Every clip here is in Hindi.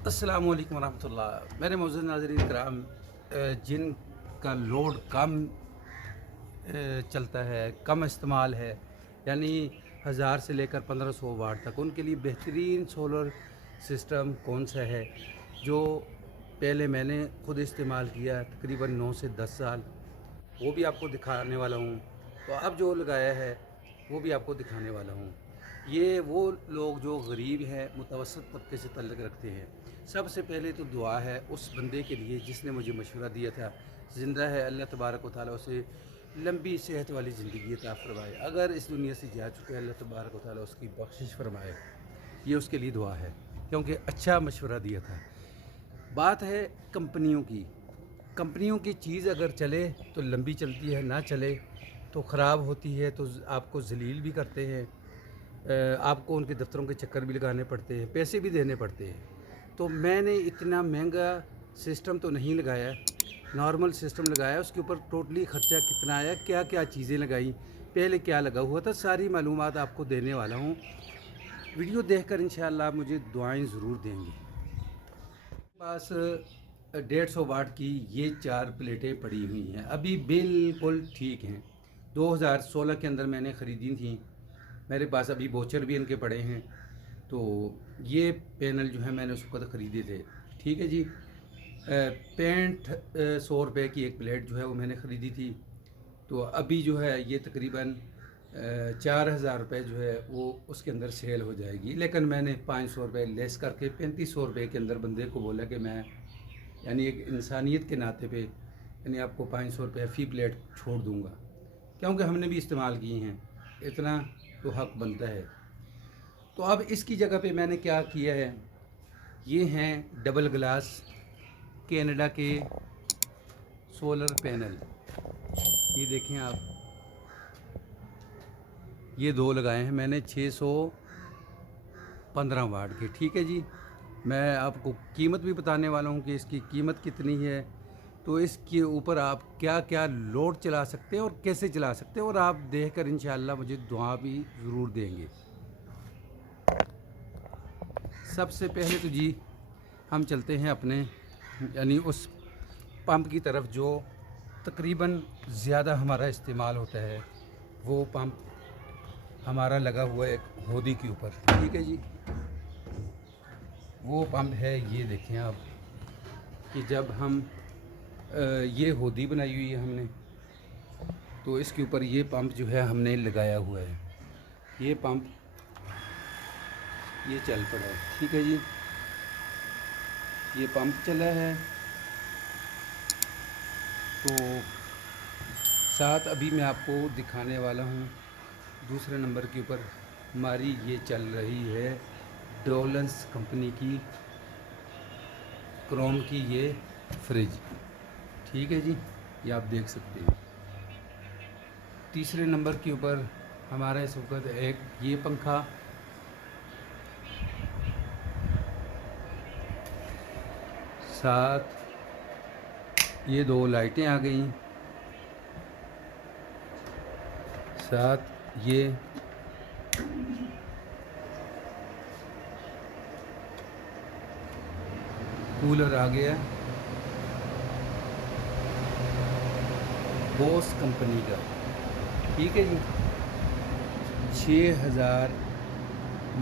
अस्सलाम वालेकुम रहमतुल्लाह। मेरे मौजूद नाज़रीन कराम, जिनका लोड कम चलता है, कम इस्तेमाल है, यानी 1000 से लेकर 1500 वाट तक, उनके लिए बेहतरीन सोलर सिस्टम कौन सा है जो पहले मैंने ख़ुद इस्तेमाल किया तकरीबन 9 से 10 साल, वो भी आपको दिखाने वाला हूँ। तो अब जो लगाया है वो भी आपको दिखाने वाला हूँ। ये वो लोग जो गरीब हैं, मुतवसत तबके से तल्लुक़ रखते हैं। सबसे पहले तो दुआ है उस बंदे के लिए जिसने मुझे मशवरा दिया था। ज़िंदा है, अल्लाह तबारक व तआला उसे लंबी सेहत वाली ज़िंदगी अता फ़रमाए। अगर इस दुनिया से जा चुके हैं, अल्लाह तबारक व तआला उसकी बख्शिश फ़रमाए। ये उसके लिए दुआ है, क्योंकि अच्छा मशवरा दिया था। बात है कंपनियों की। कंपनियों की चीज़ अगर चले तो लंबी चलती है, ना चले तो ख़राब होती है, तो आपको ज़लील भी करते हैं। आपको उनके दफ्तरों के चक्कर भी लगाने पड़ते हैं, पैसे भी देने पड़ते हैं। तो मैंने इतना महंगा सिस्टम तो नहीं लगाया, नॉर्मल सिस्टम लगाया। उसके ऊपर टोटली ख़र्चा कितना आया, क्या क्या चीज़ें लगाई, पहले क्या लगा हुआ था, सारी मालूमात आपको देने वाला हूँ। वीडियो देखकर इंशाअल्लाह आप मुझे दुआएं ज़रूर देंगे। पास 150 वाट की ये 4 प्लेटें पड़ी हुई हैं, अभी बिल्कुल ठीक हैं। 2016 के अंदर मैंने ख़रीदी थी। मेरे पास अभी वोचर भी इनके पड़े हैं। तो ये पैनल जो है मैंने उस वक्त ख़रीदे थे। ठीक है जी। 100 रुपये की एक प्लेट जो है वो मैंने ख़रीदी थी। तो अभी जो है ये तकरीबन 4000 रुपये जो है वो उसके अंदर सेल हो जाएगी। लेकिन मैंने 500 रुपये लेस करके 3500 रुपये के अंदर बंदे को बोला कि मैं यानी एक इंसानियत के नाते पे यानी आपको 500 रुपये फ़ी प्लेट छोड़ दूंगा, क्योंकि हमने भी इस्तेमाल किए हैं, इतना तो हक बनता है। तो अब इसकी जगह पे मैंने क्या किया है, ये हैं डबल ग्लास कनाडा के सोलर पैनल। ये देखें आप, ये 2 लगाए हैं मैंने 615 वाट के। ठीक है जी। मैं आपको कीमत भी बताने वाला हूँ कि इसकी कीमत कितनी है। तो इसके ऊपर आप क्या क्या लोड चला सकते हैं और कैसे चला सकते हैं, और आप देखकर इंशाअल्लाह मुझे दुआ भी ज़रूर देंगे। सबसे पहले तो जी हम चलते हैं अपने यानी उस पंप की तरफ जो तकरीबन ज़्यादा हमारा इस्तेमाल होता है। वो पंप हमारा लगा हुआ है एक होदी के ऊपर। ठीक है जी। वो पंप है, ये देखें आप, कि जब हम ये होदी बनाई हुई है हमने, तो इसके ऊपर ये पंप जो है हमने लगाया हुआ है। ये पंप ये चल पड़ा है। ठीक है जी। ये पंप चला है। तो साथ अभी मैं आपको दिखाने वाला हूँ दूसरे नंबर के ऊपर हमारी ये चल रही है डोलंस कंपनी की क्रोम की ये फ्रिज। ठीक है जी। ये आप देख सकते हैं। तीसरे नंबर के ऊपर हमारा इस वक्त एक ये पंखा, साथ ये 2 लाइटें आ गई, साथ ये कूलर आ गया बोस कंपनी का। ठीक है जी। 6000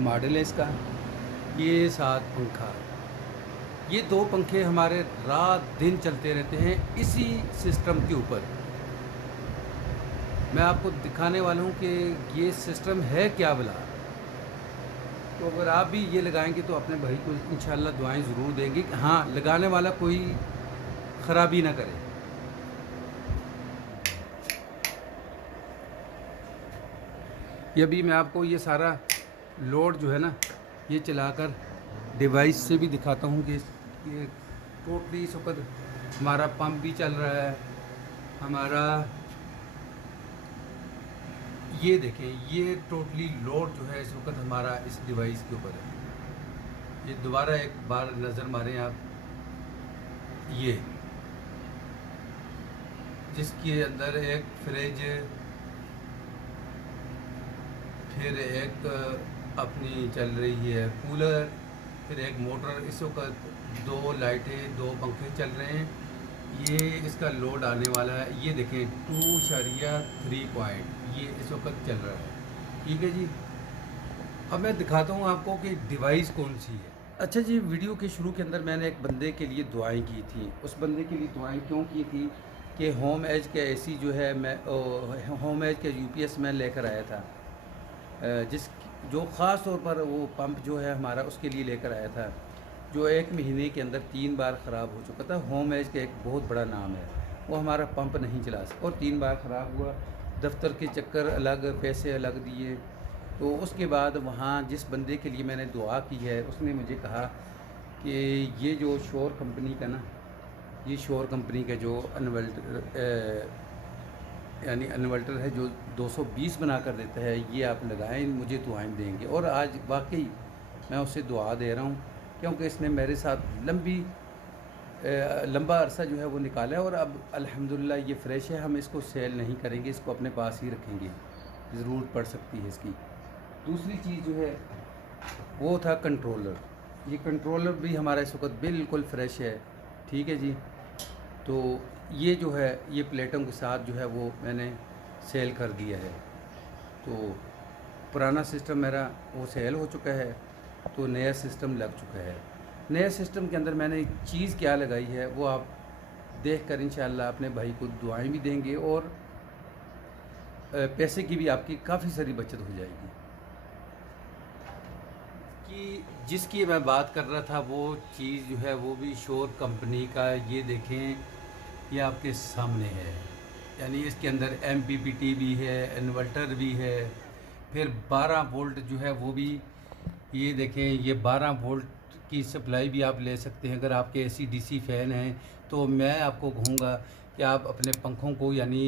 मॉडल है इसका। ये साथ पंखा, ये 2 पंखे हमारे रात दिन चलते रहते हैं इसी सिस्टम के ऊपर। मैं आपको दिखाने वाला हूँ कि ये सिस्टम है क्या भला। तो अगर आप भी ये लगाएंगे तो अपने भाई को इंशाल्लाह दुआएं ज़रूर देंगे कि हाँ, लगाने वाला कोई ख़राबी ना करे। ये अभी मैं आपको ये सारा लोड जो है ना ये चलाकर डिवाइस से भी दिखाता हूँ कि ये टोटली इस वक्त हमारा पंप भी चल रहा है। हमारा ये देखें, ये टोटली लोड जो है इस वक्त हमारा इस डिवाइस के ऊपर है। ये दोबारा एक बार नज़र मारें आप, ये जिसके अंदर एक फ्रिज, फिर एक अपनी चल रही है कूलर, फिर एक मोटर, इस वक्त 2 लाइटें 2 पंखे चल रहे हैं। ये इसका लोड आने वाला है, ये देखें 2.3 पॉइंट ये इस वक्त चल रहा है। ठीक है जी। अब मैं दिखाता हूँ आपको कि डिवाइस कौन सी है। अच्छा जी, वीडियो के शुरू के अंदर मैंने एक बंदे के लिए दुआएं की थी। उस बंदे के लिए दुआएं क्यों की थी कि होम एज के एसी जो है मैं होम एज के यूपीएस मैं लेकर आया था, जिस जो ख़ास तौर पर वो पंप जो है हमारा उसके लिए लेकर आया था, जो 1 महीने के अंदर 3 बार ख़राब हो चुका था। होम एज का एक बहुत बड़ा नाम है, वो हमारा पंप नहीं चला सका और 3 बार ख़राब हुआ। दफ्तर के चक्कर अलग, पैसे अलग दिए। तो उसके बाद वहाँ जिस बंदे के लिए मैंने दुआ की है उसने मुझे कहा कि ये जो शोर कंपनी का ना, ये शोर कंपनी का जो यानी इन्वर्टर है जो 220 बना कर देता है, ये आप लगाएं, मुझे दुआएं देंगे। और आज वाकई मैं उससे दुआ दे रहा हूँ, क्योंकि इसने मेरे साथ लंबा अरसा जो है वो निकाला है। और अब अल्हम्दुलिल्लाह ये फ्रेश है। हम इसको सेल नहीं करेंगे, इसको अपने पास ही रखेंगे, ज़रूरत पड़ सकती है इसकी। दूसरी चीज़ जो है वो था कंट्रोलर। ये कंट्रोलर भी हमारा इस वक्त बिल्कुल फ्रेश है। ठीक है जी। तो ये जो है ये प्लेटों के साथ जो है वो मैंने सेल कर दिया है। तो पुराना सिस्टम मेरा वो सेल हो चुका है, तो नया सिस्टम लग चुका है। नया सिस्टम के अंदर मैंने चीज़ क्या लगाई है वो आप देख कर इंशाअल्लाह अपने भाई को दुआएं भी देंगे और पैसे की भी आपकी काफ़ी सारी बचत हो जाएगी। कि जिसकी मैं बात कर रहा था वो चीज़ जो है वो भी शोर कंपनी का, ये देखें, ये आपके सामने है। यानी इसके अंदर एमपीपीटी भी है, इन्वर्टर भी है, फिर 12 वोल्ट जो है वो भी, ये देखें, ये 12 वोल्ट की सप्लाई भी आप ले सकते हैं। अगर आपके एसी डीसी फ़ैन हैं तो मैं आपको कहूँगा कि आप अपने पंखों को यानी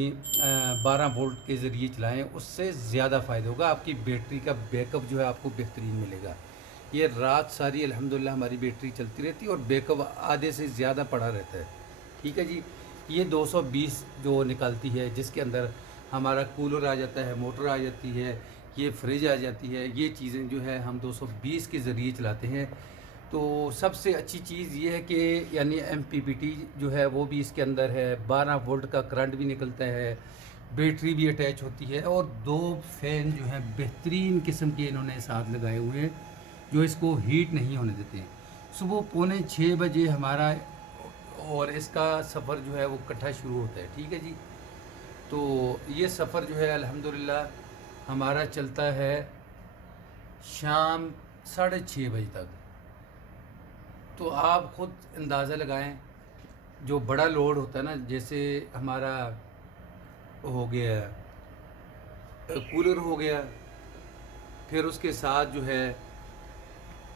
12 वोल्ट के ज़रिए चलाएं, उससे ज़्यादा फ़ायदा होगा। आपकी बैटरी का बैकअप जो है आपको बेहतरीन मिलेगा। ये रात सारी अल्हम्दुलिल्लाह हमारी बैटरी चलती रहती है और बैकअप आधे से ज़्यादा पड़ा रहता है। ठीक है जी। ये 220 जो निकलती है, जिसके अंदर हमारा कूलर आ जाता है, मोटर आ जाती है, ये फ्रिज आ जाती है, ये चीज़ें जो है हम 220 के ज़रिए चलाते हैं। तो सबसे अच्छी चीज़ ये है कि यानी एमपीपीटी जो है वो भी इसके अंदर है, 12 वोल्ट का करंट भी निकलता है, बैटरी भी अटैच होती है और 2 फ़ैन जो हैं बेहतरीन किस्म के इन्होंने साथ लगाए हुए हैं, जो इसको हीट नहीं होने देते हैं। सुबह 5:45 बजे हमारा और इसका सफ़र जो है वो इकट्ठा शुरू होता है। ठीक है जी। तो ये सफ़र जो है अल्हम्दुलिल्लाह हमारा चलता है शाम 6:30 बजे तक। तो आप ख़ुद अंदाज़ा लगाएं, जो बड़ा लोड होता है ना, जैसे हमारा हो गया कूलर हो गया, फिर उसके साथ जो है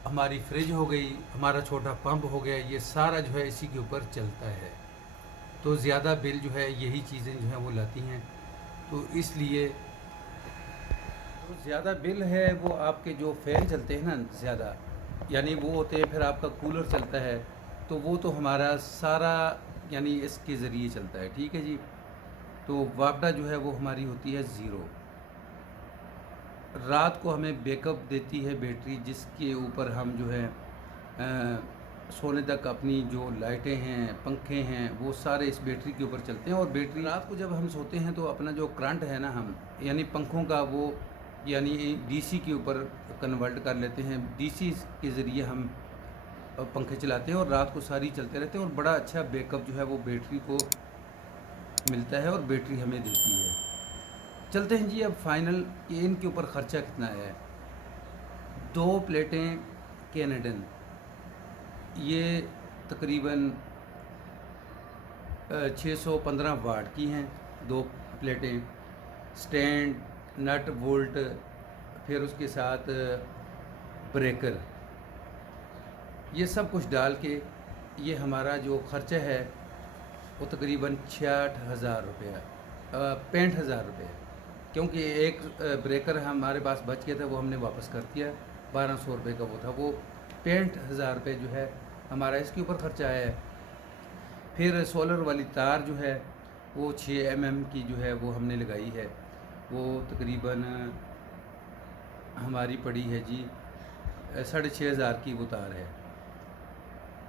हमारी फ्रिज हो गई, हमारा छोटा पंप हो गया, ये सारा जो है इसी के ऊपर चलता है। तो ज़्यादा बिल जो है यही चीज़ें जो हैं वो लाती हैं। तो इसलिए जो ज़्यादा बिल है वो आपके जो फ़ैन चलते हैं ना ज़्यादा, यानी वो होते हैं, फिर आपका कूलर चलता है, तो वो तो हमारा सारा यानी इसके ज़रिए चलता है। ठीक है जी। तो वापडा जो है वो हमारी होती है ज़ीरो। रात को हमें बैकअप देती है बैटरी, जिसके ऊपर हम जो है सोने तक अपनी जो लाइटें हैं, पंखे हैं, वो सारे इस बैटरी के ऊपर चलते हैं। और बैटरी रात को जब हम सोते हैं तो अपना जो करंट है ना, हम यानी पंखों का वो यानी डीसी के ऊपर कन्वर्ट कर लेते हैं। डीसी के ज़रिए हम पंखे चलाते हैं और रात को सारी चलते रहते हैं और बड़ा अच्छा बैकअप जो है वो बैटरी को मिलता है और बैटरी हमें देती है। चलते हैं जी अब फाइनल कि इनके ऊपर ख़र्चा कितना है। 2 प्लेटें कैनेडन, ये तकरीबन 615 वाट की हैं। 2 प्लेटें, स्टैंड, नट बोल्ट, फिर उसके साथ ब्रेकर, ये सब कुछ डाल के ये हमारा जो ख़र्चा है वो तकरीबन 66,000 रुपया, 65,000 रुपये। क्योंकि एक ब्रेकर हमारे पास बच गया था, वो हमने वापस कर दिया। 1200 रुपये का वो था, वो 65,000 रुपये जो है हमारा इसके ऊपर ख़र्चा है। फिर सोलर वाली तार जो है वो 6 mm की जो है वो हमने लगाई है, वो तकरीबन हमारी पड़ी है जी 6,500 की वो तार है।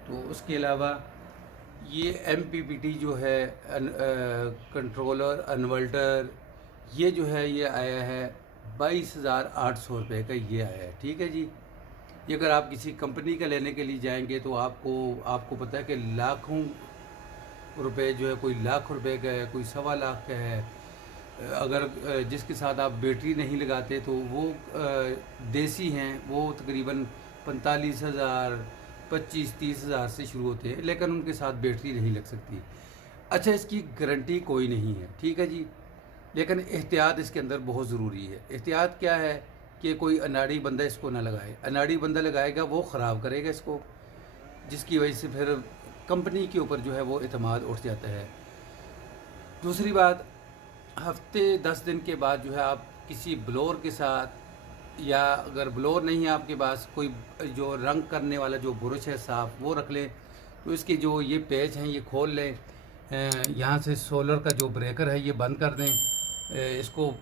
तो उसके अलावा ये MPPT जो है कंट्रोलर इन्वर्टर, ये जो है ये आया है 22,800 रुपये का, ये आया है। ठीक है जी। ये अगर आप किसी कंपनी का लेने के लिए जाएंगे तो आपको पता है कि लाखों रुपए जो है, कोई लाख रुपए का है, कोई 1.25 लाख का है। अगर जिसके साथ आप बैटरी नहीं लगाते तो वो देसी हैं, वो तकरीबन 45,000 25-30 हज़ार से शुरू होते हैं, लेकिन उनके साथ बैटरी नहीं लग सकती। अच्छा, इसकी गारंटी कोई नहीं है, ठीक है जी। लेकिन एहतियात इसके अंदर बहुत ज़रूरी है। एहतियात क्या है कि कोई अनाड़ी बंदा इसको ना लगाए। अनाड़ी बंदा लगाएगा वो ख़राब करेगा इसको, जिसकी वजह से फिर कंपनी के ऊपर जो है वो एतमाद उठ जाता है। दूसरी बात, हफ्ते 10 दिन के बाद जो है आप किसी ब्लोअर के साथ, या अगर ब्लोअर नहीं है आपके पास, कोई जो रंग करने वाला जो ब्रश है साफ़, वो रख लें। तो इसके जो ये पेच हैं ये खोल लें, यहाँ से सोलर का जो ब्रेकर है ये बंद कर दें, इसको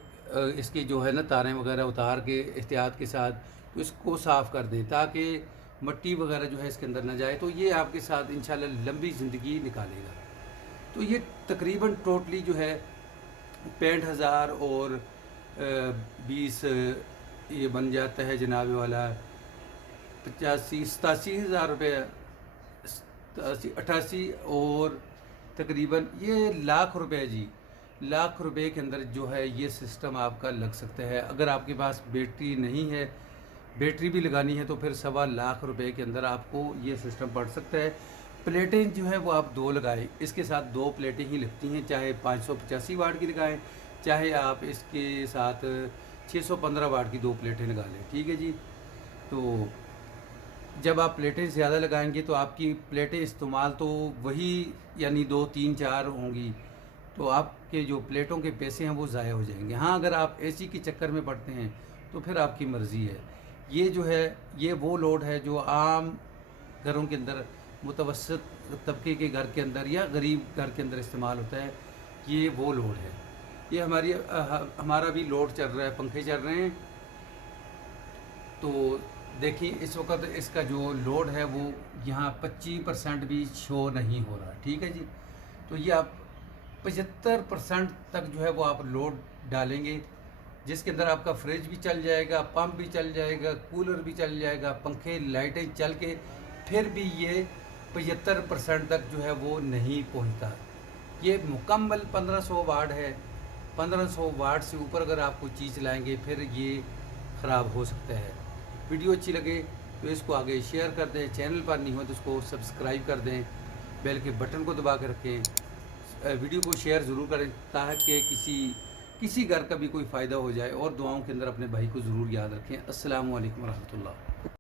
इसके जो है ना तारें वगैरह उतार के एहतियात के साथ तो इसको साफ़ कर दें, ताकि मट्टी वगैरह जो है इसके अंदर ना जाए। तो ये आपके साथ इंशाल्लाह लंबी ज़िंदगी निकालेगा। तो ये तकरीबन टोटली जो है 65,000 और 20 ये बन जाता है जनाब वाला 87,000 रुपये, 88 और तकरीबन ये लाख रुपए जी। लाख रुपए के अंदर जो है ये सिस्टम आपका लग सकता है। अगर आपके पास बैटरी नहीं है, बैटरी भी लगानी है, तो फिर 1.25 लाख रुपए के अंदर आपको ये सिस्टम पड़ सकता है। प्लेटें जो है वो आप 2 लगाएं, इसके साथ 2 प्लेटें ही लगती हैं, चाहे 585 वाट की लगाएं, चाहे आप इसके साथ 615 वाट की 2 प्लेटें लगा लें। ठीक है जी। तो जब आप प्लेटें ज़्यादा लगाएंगे तो आपकी प्लेटें इस्तेमाल तो वही यानी 2, 3, 4 होंगी, तो आपके जो प्लेटों के पैसे हैं वो ज़ाया हो जाएंगे। हाँ, अगर आप AC के चक्कर में पड़ते हैं तो फिर आपकी मर्ज़ी है। ये जो है ये वो लोड है जो आम घरों के अंदर, मुतवस्सित तबके के घर के अंदर या गरीब घर के अंदर इस्तेमाल होता है। ये वो लोड है। ये हमारा भी लोड चल रहा है, पंखे चल रहे हैं। तो देखिए इस वक्त इसका जो लोड है वो यहाँ 25% भी शो नहीं हो रहा। ठीक है जी। तो ये आप 75% तक जो है वो आप लोड डालेंगे, जिसके अंदर आपका फ्रिज भी चल जाएगा, पंप भी चल जाएगा, कूलर भी चल जाएगा, पंखे लाइटें चल के फिर भी ये 75% तक जो है वो नहीं पहुंचता। ये मुकम्मल 1500 वाट है। 1500 वाट से ऊपर अगर आप कोई चीज़ लाएंगे फिर ये ख़राब हो सकता है। वीडियो अच्छी लगे तो इसको आगे शेयर कर दें, चैनल पर नहीं हो तो इसको सब्सक्राइब कर दें, बेल के बटन को दबा के रखें, वीडियो को शेयर ज़रूर करें ताकि किसी घर का भी कोई फ़ायदा हो जाए, और दुआओं के अंदर अपने भाई को ज़रूर याद रखें। अस्सलामु अलैकुम रहमतुल्लाह।